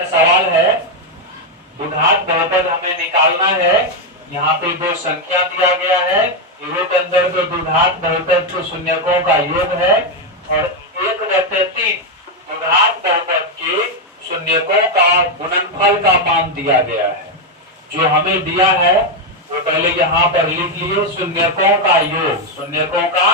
सवाल है, द्विघात बहुपद हमें निकालना है। यहाँ पे दो संख्या दिया गया है, रूट अंदर के द्विघात बहुपद के शून्यकों का योग है और 1/3 द्विघात बहुपद के शून्यकों का गुणनफल का मान दिया गया है। जो हमें दिया है वो पहले यहाँ पर लिख लिए, शून्यकों का योग, शून्यकों का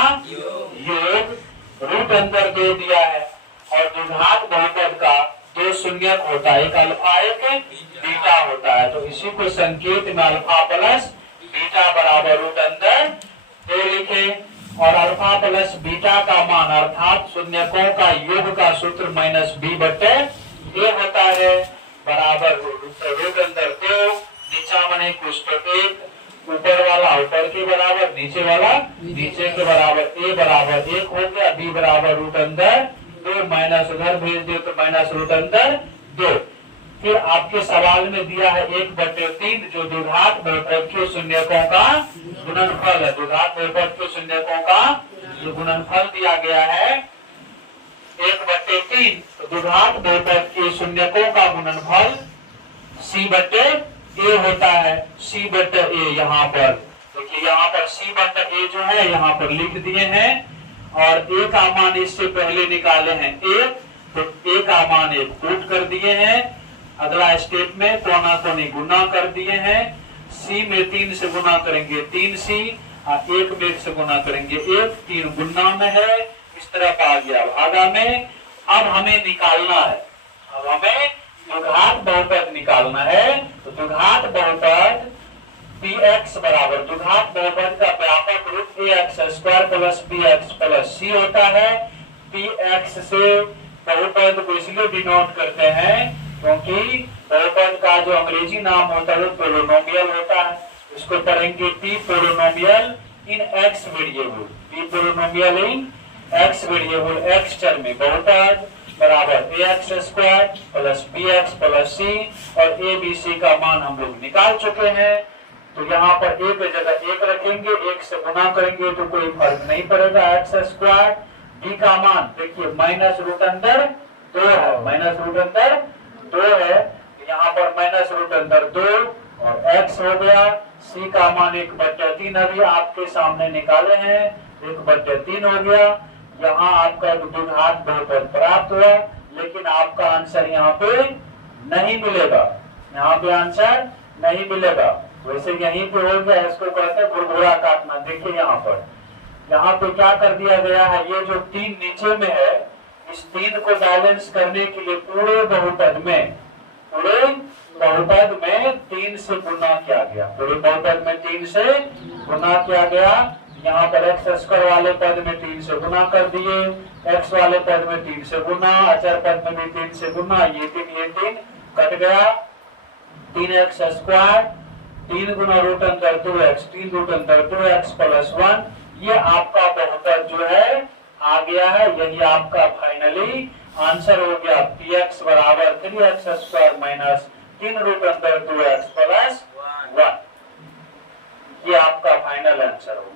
योग रूट अंदर दे दिया है और द्विघात बहुपद का दो शून्यक होता है, एक अल्फा एक बीटा होता है। तो इसी को संकेत में अल्फा प्लस बीटा बराबर रूट अंदर दो लिखे और अल्फा प्लस बीटा का मान अर्थात शून्यकों का योग का सूत्र माइनस बी बटे ए होता है बराबर रूट अंदर दो, नीचा बने कुछ तो एक, ऊपर वाला ऊपर के बराबर, नीचे वाला नीचे के बराबर, ए बराबर 1 हो गया, बी बराबर रूट अंदर 2, माइनस उधर भेज दे तो माइनस रूट अंदर 2। फिर आपके सवाल में दिया है 1/3 जो द्विघात बहुपद के शून्यकों का गुणनफल है। द्विघात बहुपद के शून्यकों का जो गुणनफल दिया गया है 1/3, तो द्विघात बहुपद के शून्यकों का गुणनफल c बटे a होता है। c बटे a यहाँ पर देखिए, यहाँ पर c बटे a जो है यहाँ पर लिख दिए हैं और a का मान इससे पहले निकाले हैं 1, तो a का मान 1 पुट कर दिए हैं। अगला स्टेप में कोना कोनी गुना कर दिए हैं, c में 3 से गुना करेंगे 3c और 1 में 1 से गुना करेंगे 1, 3 गुना में है, इस तरफ आ गया भागा में। अब हमें निकालना है, अब हमें द्विघात बहुपद निकालना है। तो द्विघात बहुपद px बराबर, द्विघात बहुपद का व्यापक रूप ax² plus bx plus c होता है। px से बहुपद को इसलिए डिनोट करते हैं क्योंकि बहुपद का जो अंग्रेजी नाम होता है वो पोलिनोमियल होता है। इसको पढ़ेंगे p पोलिनोमियल इन x वेरिएबल, p पोलिनोमियल इन x वेरिएबल, x चर में बहुपद बराबर ax² plus bx plus c और a b c का मान हम लोग निकाल चुके हैं। तो यहाँ पर a पे जगह 1 रखेंगे, 1 से गुना करेंगे तो कोई फर्क नहीं पड़ेगा, x²। b का मान देखिए माइनस रूट अंदर 2 है, माइनस रूट अंदर 2 है, यहाँ पर माइनस रूट अंदर 2 और x हो गया। c का मान 1/3 अभी आपके सामने निकाले हैं, 1/3 हो गया। यहाँ आपका द्विघात बहुपद प्राप्त हुआ, लेकिन आपका आंसर यहाँ पे नहीं मिलेगा, यहाँ पे आंसर नहीं मिलेगा। वैसे यहीं पे हो गया, इसको कहते हैं गुरघुरा काटना। देखिए यहाँ पे क्या कर दिया गया है, ये जो 3 नीचे में है, इस 3 को बैलेंस करने के लिए पूरे बहुपद में 3 से गुना किया गया, पूरे बहुपद में 3 से गुना किया गया। यहाँ पर x² वाले पद में 3 से गुना कर दिए, x वाले पद में 3 से गुना, अचर पद में भी 3 से गुना, ये 3 कट गया, 3x², 3 गुना रूट अंदर 2x, 3 रूट अंदर 2x प्लस 1। ये आपका बहुपद जो है आ गया है, यही आपका फाइनली आंसर हो गया। px बराबर 3x² माइनस 3 रूट अंदर 2x प्लस 1, ये आपका फाइनल आंसर होगा।